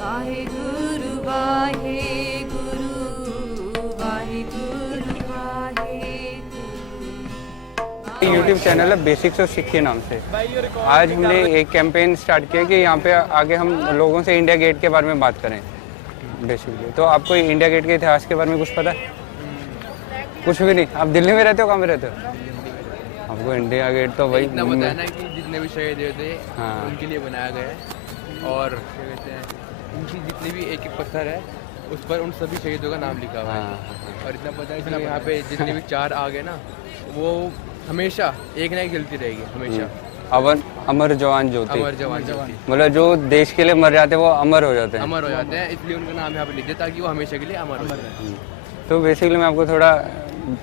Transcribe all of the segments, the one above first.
Waheguru Waheguru Waheguru Waheguru. YouTube channel है basics of सिक्खी नाम से। आज हमने एक कैंपेन स्टार्ट किया कि यहाँ पे आगे हम लोगों से इंडिया गेट के बारे में बात करें बेसिकली। तो आपको इंडिया गेट के इतिहास के बारे में कुछ पता है? कुछ भी नहीं। आप दिल्ली में रहते हो, कहाँ में रहते हो? आपको इंडिया गेट तो वही इतना बताया ना कि जितने भी शहीद हुए थे हाँ। उनके लिए बनाया गया है। और क्या कहते हैं, इनकी जितने भी एक एक पत्थर है उस पर उन सभी शहीदों का नाम लिखा हुआ है। और इतना पता है कि यहाँ पे जितने भी चार आग है ना, वो हमेशा एक ना एक जलती रहेगी हमेशा। अमर जवान ज्योति, अमर जवान ज्योति, मतलब जो देश के लिए मर जाते हैं वो अमर हो जाते हैं। अमर हो जाते हैं, इसलिए उनका नाम यहाँ पे लिख दिया ताकि वो हमेशा के लिए अमर हो जाए। तो बेसिकली मैं आपको थोड़ा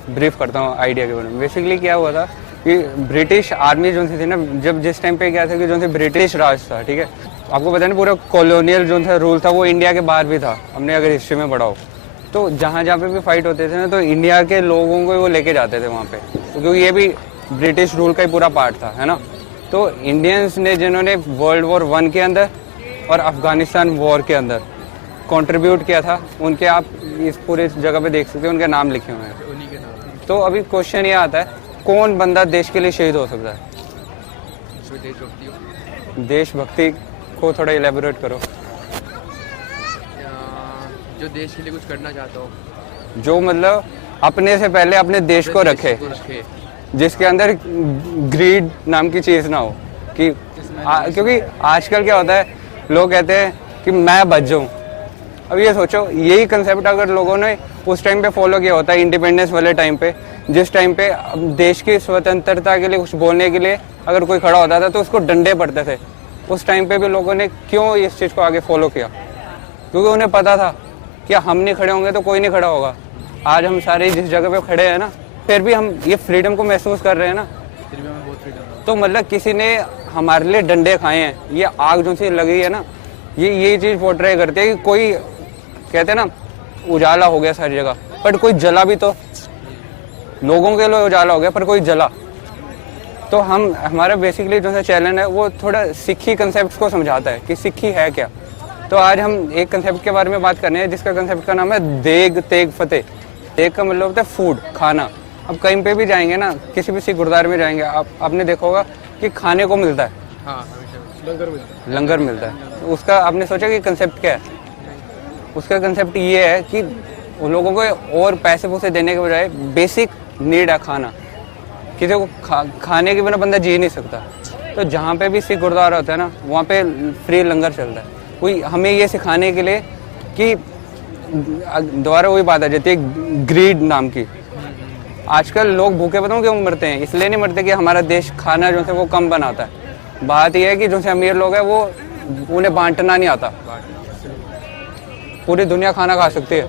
ब्रीफ करता हूँ आइडिया के बारे में। बेसिकली क्या हुआ था कि ब्रिटिश आर्मी जो थी ना, जब जिस टाइम पे क्या था कि जो थे ब्रिटिश राज था, ठीक है। आपको पता है ना, पूरा कॉलोनियल जो था रूल था वो इंडिया के बाहर भी था। हमने अगर हिस्ट्री में पढ़ा हो तो जहाँ जहाँ पे भी फाइट होते थे ना, तो इंडिया के लोगों को वो लेके जाते थे वहाँ पे, क्योंकि ये भी ब्रिटिश रूल का ही पूरा पार्ट था, है ना। तो इंडियंस ने जिन्होंने वर्ल्ड वॉर 1 के अंदर और अफगानिस्तान वॉर के अंदर कंट्रीब्यूट किया था, उनके आप इस पूरे जगह पे देख सकते हैं, उनके नाम लिखे हुए हैं। तो अभी क्वेश्चन ये आता है, कौन बंदा देश के लिए शहीद हो सकता है? देशभक्ति को थोड़ा इलेबोरेट करो। जो देश के लिए कुछ करना चाहता हो, जो मतलब अपने से पहले अपने देश को रखे, जिसके अंदर ग्रीड नाम की चीज ना हो कि क्योंकि आजकल क्या होता है, लोग कहते हैं कि मैं बच जाऊं। अब ये सोचो, यही कंसेप्ट अगर लोगों ने उस टाइम पे फॉलो किया होता है, इंडिपेंडेंस वाले टाइम पे, जिस टाइम पे देश की स्वतंत्रता के लिए कुछ बोलने के लिए अगर कोई खड़ा होता था तो उसको डंडे पड़ते थे। उस टाइम पे भी लोगों ने क्यों इस चीज़ को आगे फॉलो किया? क्योंकि उन्हें पता था कि हम नहीं खड़े होंगे तो कोई नहीं खड़ा होगा। आज हम सारे जिस जगह पे खड़े हैं ना, फिर भी हम ये फ्रीडम को महसूस कर रहे हैं ना, तो मतलब किसी ने हमारे लिए डंडे खाए हैं। ये आग जो सी लगी है ना, ये चीज़ पोर्ट्रे करती है कि कोई, कहते हैं ना, उजाला हो गया सारी जगह, बट कोई जला भी तो। लोगों के लिए उजाला हो गया पर कोई जला। तो हमारा बेसिकली जो सा चैलेंज है वो थोड़ा सिक्खी कंसेप्ट को समझाता है कि सिक्खी है क्या। तो आज हम एक कंसेप्ट के बारे में बात करने हैं, जिसका कंसेप्ट का नाम है देग तेग फतेह। देग का मतलब होता है फूड, खाना। अब कहीं पे भी जाएंगे ना, किसी भी सिख गुरुद्वारे में जाएंगे, आपने देखा होगा कि खाने को मिलता है। हाँ, लंगर मिलता है। तो उसका आपने सोचा कि कंसेप्ट क्या है? उसका कंसेप्ट ये है कि उन लोगों को और पैसे पूसे देने के बजाय बेसिक नीड है खाना। किसी को खाने के बिना बंदा जी नहीं सकता। तो जहाँ पे भी सिख गुरुद्वारा होता है ना, वहाँ पे फ्री लंगर चलता है। कोई हमें ये सिखाने के लिए कि दोबारा वही बात आ जाती है ग्रीड नाम की। आजकल लोग भूखे बताऊँ क्यों मरते हैं? इसलिए नहीं मरते कि हमारा देश खाना जो है वो कम बनाता है। बात यह है कि जो से अमीर लोग हैं वो उन्हें बांटना नहीं आता। पूरी दुनिया खाना खा सकती है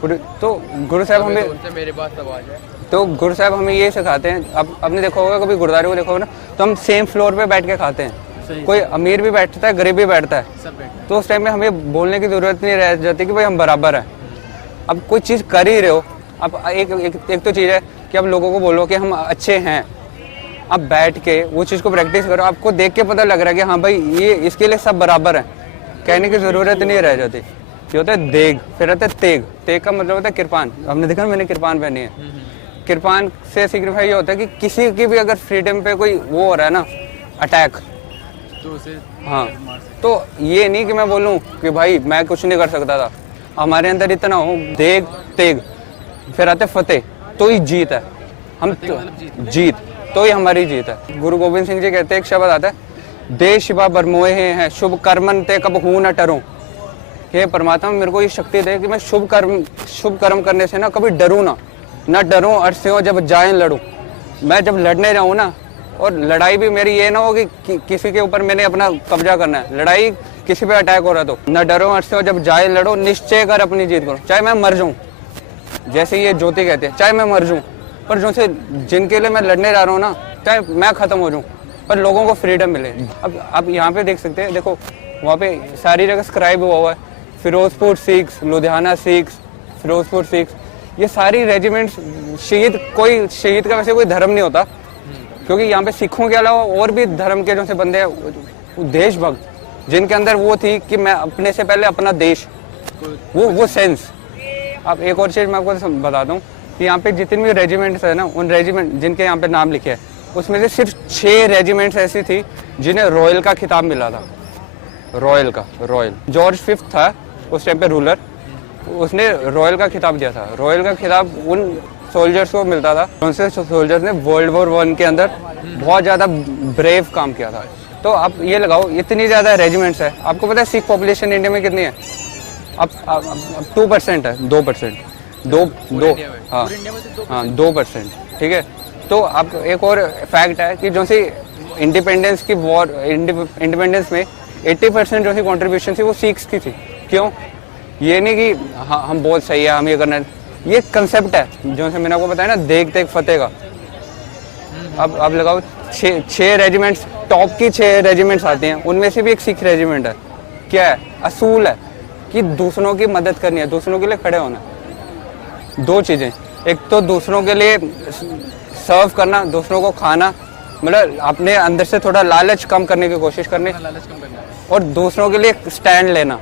पूरी। तो गुरु साहब हमें मेरे पास सब आ जाए। तो गुरु साहब हमें ये सिखाते हैं। अब आपने देखा होगा, कभी गुरुद्वारे को देखा होगा ना, तो हम सेम फ्लोर पे बैठ के खाते हैं। कोई अमीर भी बैठता है, गरीब भी बैठता है। तो उस टाइम में हमें बोलने की जरूरत नहीं रह जाती कि भाई हम बराबर हैं। अब कोई चीज़ कर ही रहे हो, अब एक तो चीज़ है कि अब लोगों को बोलो कि हम अच्छे हैं। अब बैठ के वो चीज़ को प्रैक्टिस करो, आपको देख के पता लग रहा है कि हाँ भाई ये इसके लिए सब बराबर हैं। कहने की जरूरत नहीं रह जाती। ये होता है देग, फिर आता है तेग। तेग का मतलब होता है किरपान। आपने देखा मैंने किरपान पहनी है। किरपान से सिग्निफाई ये होता है कि किसी की भी अगर फ्रीडम पे कोई वो हो रहा है ना, अटैक, तो उसे हाँ, तो ये नहीं कि मैं बोलूँ कि भाई मैं कुछ नहीं कर सकता था। हमारे अंदर इतना हो देग तेग, फिर आते फतेह, तो ही जीत है। हम जीत तो ही हमारी जीत है। गुरु गोविंद सिंह जी कहते हैं, एक शब्द आता है, देश शिवा बरमोए हैं शुभ कर्मन ते कब हूं न टरूं। हे परमात्मा, मेरे को ये शक्ति दे कि मैं शुभ कर्म करने से ना कभी डरूं ना डरूं, अरसे जब जाए लड़ूं। मैं जब लड़ने जाऊं ना, और लड़ाई भी मेरी ये ना हो कि किसी के ऊपर मैंने अपना कब्जा करना है। लड़ाई किसी पे अटैक हो रहा तो न डरो, अरसे जब जाए लड़ो, निश्चय कर अपनी जीत करो। चाहे मैं मर जाऊं, जैसे ये ज्योति कहते हैं, चाहे मैं मर जाऊं, पर जो से जिनके लिए मैं लड़ने जा रहा हूँ ना, चाहे मैं खत्म हो जाऊं, पर लोगों को फ्रीडम मिले। अब आप यहाँ पे देख सकते हैं, देखो वहाँ पे सारी जगह स्क्राइब हुआ है, फिरोजपुर सिख्स, लुधियाना सिख्स, फिरोजपुर सिख्स। ये सारी रेजिमेंट्स शहीद का वैसे कोई धर्म नहीं होता, क्योंकि यहाँ पे सिखों के अलावा और भी धर्म के जो से बंदे हैं, देशभक्त, जिनके अंदर वो थी कि मैं अपने से पहले अपना देश, वो सेंस। अब एक और चीज़ मैं आपको बताता हूँ कि यहाँ पे जितने भी रेजिमेंट्स है ना, उन रेजिमेंट जिनके यहाँ पे नाम लिखे हैं उसमें से सिर्फ 6 रेजिमेंट्स ऐसी थी जिन्हें रॉयल का खिताब मिला था। रॉयल का, रॉयल जॉर्ज 5 था उस टाइम पे रूलर, उसने रॉयल का खिताब दिया था। रॉयल का खिताब उन सोल्जर्स को मिलता था कौन से सोल्जर्स ने वर्ल्ड वॉर 1 के अंदर बहुत ज़्यादा ब्रेव काम किया था। तो आप ये लगाओ इतनी ज़्यादा रेजिमेंट्स है। आपको पता है सिख पॉपुलेशन इंडिया में कितनी है? अब 2% है, 2%, हाँ 2%, ठीक है। तो अब एक और फैक्ट है कि जो सी इंडिपेंडेंस की वॉर, इंडिपेंडेंस में 80% जो सी कॉन्ट्रीब्यूशन थी वो सिख्स की थी। क्यों? ये नहीं कि हाँ हम बहुत सही है, हम ये करना है, ये कंसेप्ट है जो से मैंने आपको बताया ना, देख देख फतेह का। अब लगाओ 6 रेजिमेंट्स, टॉप की 6 रेजिमेंट्स आती हैं, उनमें से भी एक सिख रेजिमेंट है। क्या है? असूल है कि दूसरों की मदद करनी है, दूसरों के लिए खड़े होना। 2 चीज़ें, एक तो दूसरों के लिए सर्व करना, दूसरों को खाना, मतलब अपने अंदर से थोड़ा लालच कम करने की कोशिश करनी, और दूसरों के लिए स्टैंड लेना।